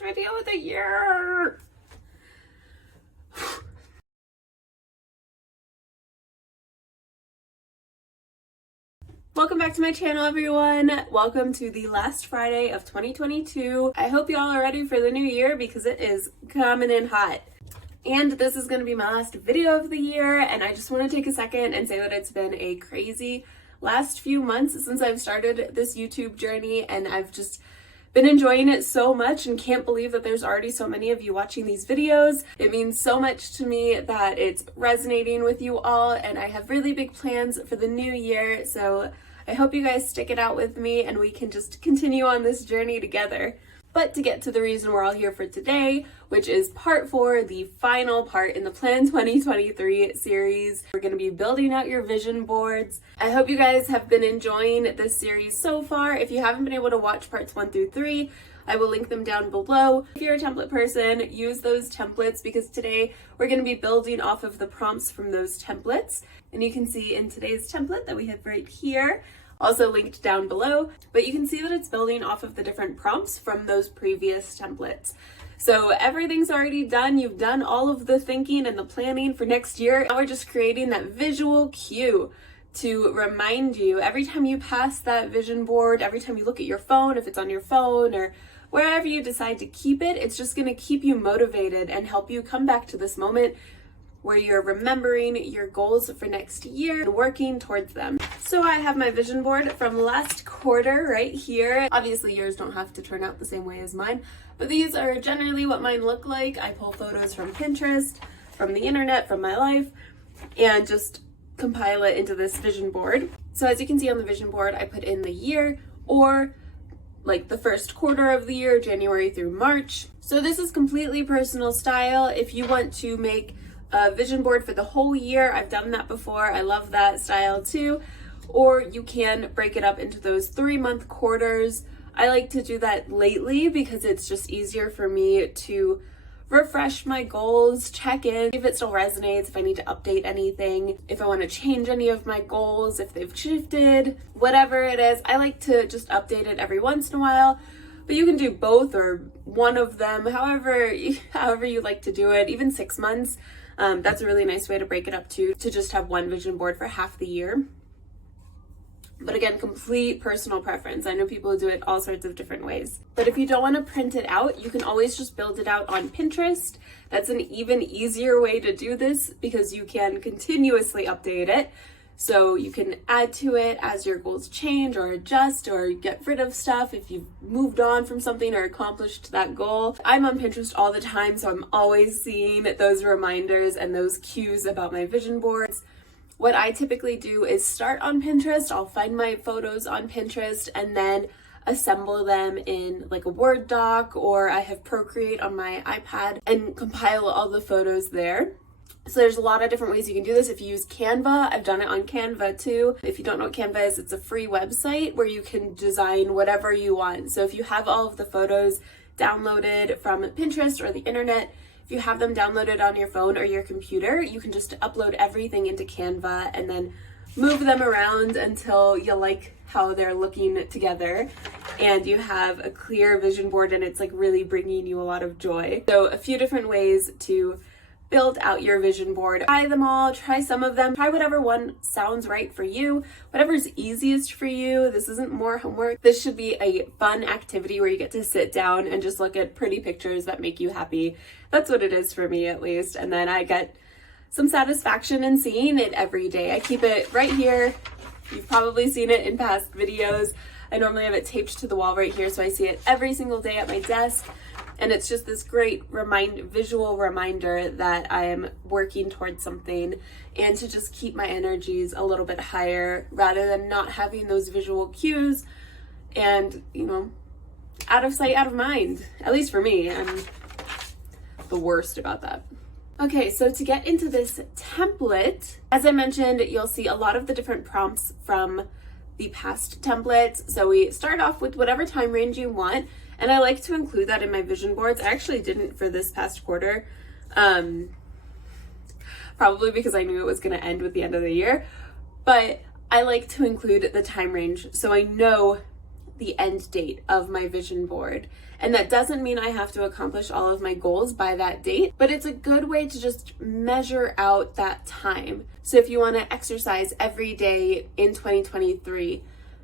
last video of the year. Welcome back to my channel, everyone. Welcome to the last Friday of 2022. I hope y'all are ready for the new year because it is coming in hot. And this is going to be my last video of the year, and I just want to take a second and say that it's been a crazy last few months since I've started this YouTube journey, and I've just been enjoying it so much and can't believe that there's already so many of you watching these videos. It means so much to me that it's resonating with you all, and I have really big plans for the new year, so I hope you guys stick it out with me and we can just continue on this journey together. But to get to the reason we're all here for today, which is part 4, the final part in the Plan 2023 series, we're going to be building out your vision boards. I hope you guys have been enjoying this series so far. If you haven't been able to watch parts 1 through 3, I will link them down below. If you're a template person, use those templates because today we're going to be building off of the prompts from those templates. And you can see in today's template that we have right here, also linked down below, but you can see that it's building off of the different prompts from those previous templates. So everything's already done. You've done all of the thinking and the planning for next year. Now we're just creating that visual cue to remind you every time you pass that vision board, every time you look at your phone, if it's on your phone or wherever you decide to keep it, it's just going to keep you motivated and help you come back to this moment where you're remembering your goals for next year and working towards them. So I have my vision board from last quarter right here. Obviously yours don't have to turn out the same way as mine, but these are generally what mine look like. I pull photos from Pinterest, from the internet, from my life, and just compile it into this vision board. So as you can see on the vision board, I put in the year or like the first quarter of the year, January through March. So this is completely personal style. If you want to make a vision board for the whole year, I've done that before. I love that style too. Or you can break it up into those 3-month quarters. I like to do that lately because it's just easier for me to refresh my goals, check in, if it still resonates, if I need to update anything, if I want to change any of my goals, if they've shifted, whatever it is. I like to just update it every once in a while. But you can do both or one of them, however you like to do it, even 6 months. That's a really nice way to break it up to just have one vision board for half the year. But again, complete personal preference. I know people do it all sorts of different ways. But if you don't want to print it out, you can always just build it out on Pinterest. That's an even easier way to do this because you can continuously update it. So you can add to it as your goals change or adjust or get rid of stuff if you've moved on from something or accomplished that goal. I'm on Pinterest all the time, so I'm always seeing those reminders and those cues about my vision boards. What I typically do is start on Pinterest. I'll find my photos on Pinterest and then assemble them in like a Word doc, or I have Procreate on my iPad and compile all the photos there. So there's a lot of different ways you can do this. If you use Canva, I've done it on Canva too. If you don't know what Canva is, it's a free website where you can design whatever you want. So if you have all of the photos downloaded from Pinterest or the internet, if you have them downloaded on your phone or your computer, you can just upload everything into Canva and then move them around until you like how they're looking together and you have a clear vision board and it's like really bringing you a lot of joy. So a few different ways to build out your vision board. Try them all, try some of them, try whatever one sounds right for you, whatever's easiest for you. This isn't more homework. This should be a fun activity where you get to sit down and just look at pretty pictures that make you happy. That's what it is for me at least. And then I get some satisfaction in seeing it every day. I keep it right here. You've probably seen it in past videos. I normally have it taped to the wall right here, so I see it every single day at my desk. And it's just this great visual reminder that I am working towards something and to just keep my energies a little bit higher rather than not having those visual cues and, you know, out of sight, out of mind. At least for me, I'm the worst about that. Okay, so to get into this template, as I mentioned, you'll see a lot of the different prompts from the past templates. So we start off with whatever time range you want. And I like to include that in my vision boards. I actually didn't for this past quarter, probably because I knew it was going to end with the end of the year. But I like to include the time range so I know the end date of my vision board. And that doesn't mean I have to accomplish all of my goals by that date, but it's a good way to just measure out that time. So if you want to exercise every day in 2023,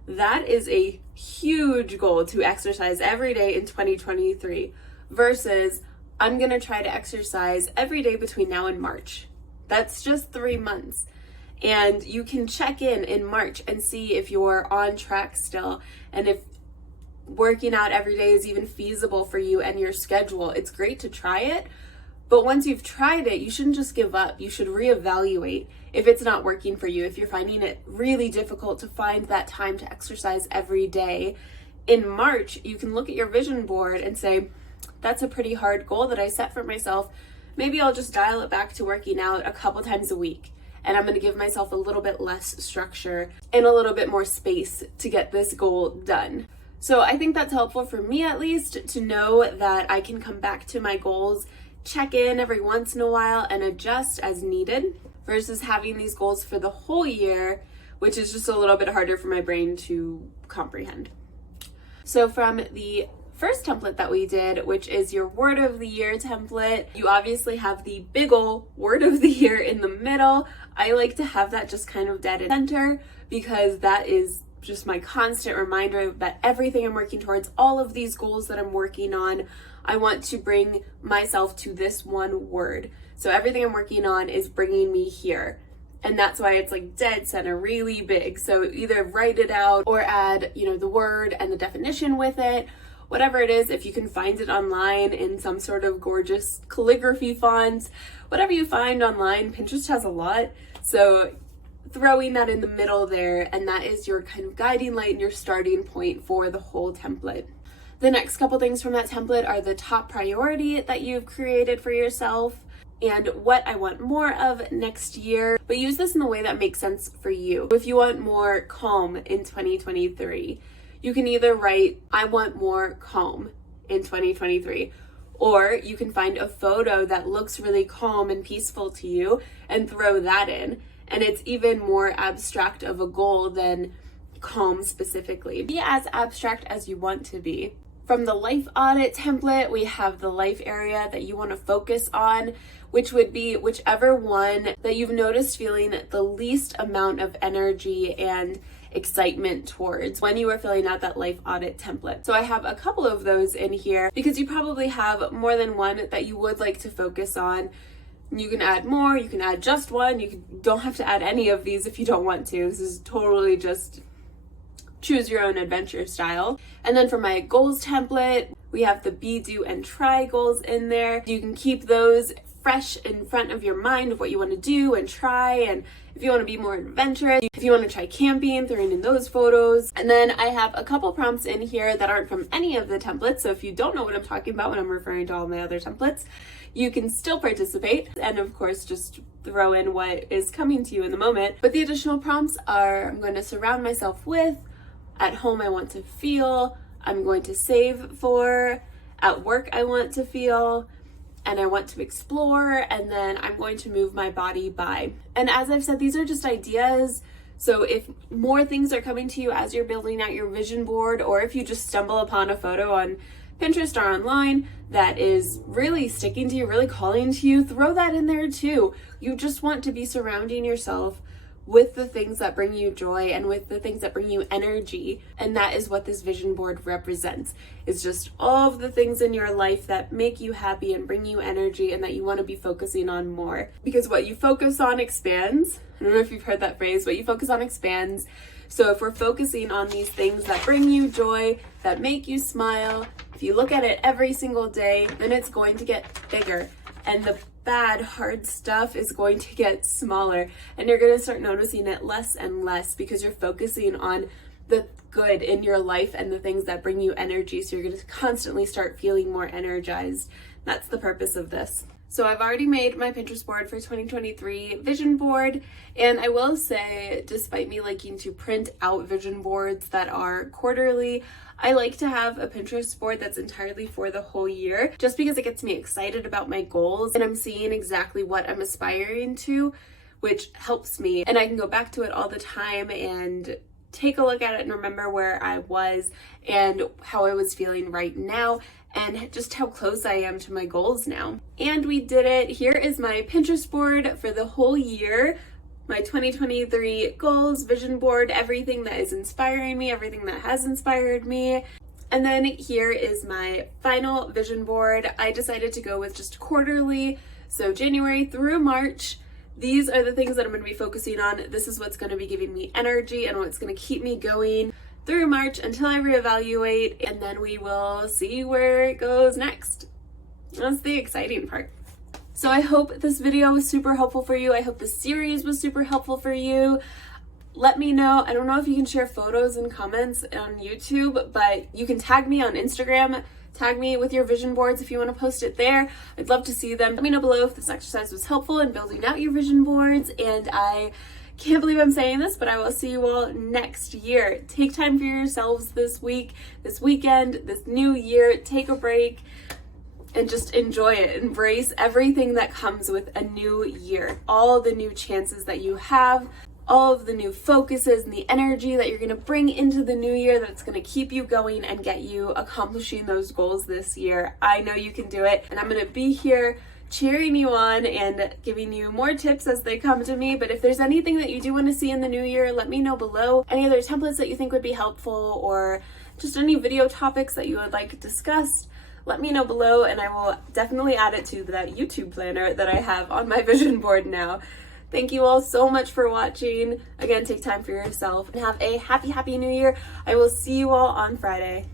that is a huge goal, to exercise every day in 2023, versus I'm going to try to exercise every day between now and March. That's just 3 months. And you can check in March and see if you're on track still, and if working out every day is even feasible for you and your schedule. It's great to try it, but once you've tried it, you shouldn't just give up. You should reevaluate if it's not working for you. If you're finding it really difficult to find that time to exercise every day, in March, you can look at your vision board and say, that's a pretty hard goal that I set for myself. Maybe I'll just dial it back to working out a couple times a week. And I'm going to give myself a little bit less structure and a little bit more space to get this goal done. So I think that's helpful for me, at least, to know that I can come back to my goals, check in every once in a while, and adjust as needed, versus having these goals for the whole year, which is just a little bit harder for my brain to comprehend. So from the first template that we did, which is your word of the year template, you obviously have the big ol' word of the year in the middle. I like to have that just kind of dead center, because that is just my constant reminder that everything I'm working towards, all of these goals that I'm working on, I want to bring myself to this one word. So everything I'm working on is bringing me here. And that's why it's like dead center, really big. So either write it out or add, the word and the definition with it. Whatever it is, if you can find it online in some sort of gorgeous calligraphy fonts, whatever you find online, Pinterest has a lot. So throwing that in the middle there, and that is your kind of guiding light and your starting point for the whole template. The next couple things from that template are the top priority that you've created for yourself and what I want more of next year. But use this in the way that makes sense for you. If you want more calm in 2023, you can either write, I want more calm in 2023, or you can find a photo that looks really calm and peaceful to you and throw that in. And it's even more abstract of a goal than calm specifically. Be as abstract as you want to be. From the life audit template, we have the life area that you want to focus on, which would be whichever one that you've noticed feeling the least amount of energy and excitement towards when you are filling out that life audit template. So I have a couple of those in here because you probably have more than one that you would like to focus on. You can add more, you can add just one, don't have to add any of these if you don't want to. This is totally just choose your own adventure style. And then for my goals template, we have the be, do, and try goals in there. You can keep those fresh in front of your mind of what you want to do and try, and if you want to be more adventurous, if you want to try camping, throwing in those photos. And then I have a couple prompts in here that aren't from any of the templates, so if you don't know what I'm talking about when I'm referring to all my other templates, you can still participate, and of course just throw in what is coming to you in the moment. But the additional prompts are, I'm going to surround myself with, at home I want to feel, I'm going to save for, at work I want to feel, and I want to explore, and then I'm going to move my body by. And as I've said, these are just ideas. So if more things are coming to you as you're building out your vision board, or if you just stumble upon a photo on Pinterest or online that is really sticking to you, really calling to you, throw that in there too. You just want to be surrounding yourself with the things that bring you joy and with the things that bring you energy. And that is what this vision board represents. It's just all of the things in your life that make you happy and bring you energy and that you want to be focusing on more. Because what you focus on expands. I don't know if you've heard that phrase, what you focus on expands. So if we're focusing on these things that bring you joy, that make you smile, if you look at it every single day, then it's going to get bigger. And the bad, hard stuff is going to get smaller, and you're going to start noticing it less and less because you're focusing on the good in your life and the things that bring you energy. So you're going to constantly start feeling more energized. That's the purpose of this. So I've already made my Pinterest board for 2023 vision board, and I will say, despite me liking to print out vision boards that are quarterly, I like to have a Pinterest board that's entirely for the whole year, just because it gets me excited about my goals and I'm seeing exactly what I'm aspiring to, which helps me, and I can go back to it all the time and take a look at it and remember where I was and how I was feeling right now and just how close I am to my goals now. And we did it. Here is my Pinterest board for the whole year. My 2023 goals, vision board, everything that is inspiring me, everything that has inspired me. And then here is my final vision board. I decided to go with just quarterly, so January through March. These are the things that I'm going to be focusing on. This is what's going to be giving me energy and what's going to keep me going through March until I reevaluate, and then we will see where it goes next. That's the exciting part. So I hope this video was super helpful for you. I hope this series was super helpful for you. Let me know. I don't know if you can share photos and comments on YouTube, but you can tag me on Instagram. Tag me with your vision boards if you want to post it there. I'd love to see them. Let me know below if this exercise was helpful in building out your vision boards. And I can't believe I'm saying this, but I will see you all next year. Take time for yourselves this week, this weekend, this new year. Take a break and just enjoy it. Embrace everything that comes with a new year. All the new chances that you have, all of the new focuses and the energy that you're going to bring into the new year that's going to keep you going and get you accomplishing those goals this year. I know you can do it, and I'm going to be here cheering you on and giving you more tips as they come to me. But if there's anything that you do want to see in the new year, let me know below. Any other templates that you think would be helpful, or just any video topics that you would like discussed, let me know below, and I will definitely add it to that YouTube planner that I have on my vision board now. Thank you all so much for watching. Again, take time for yourself and have a happy new year. I will see you all on Friday.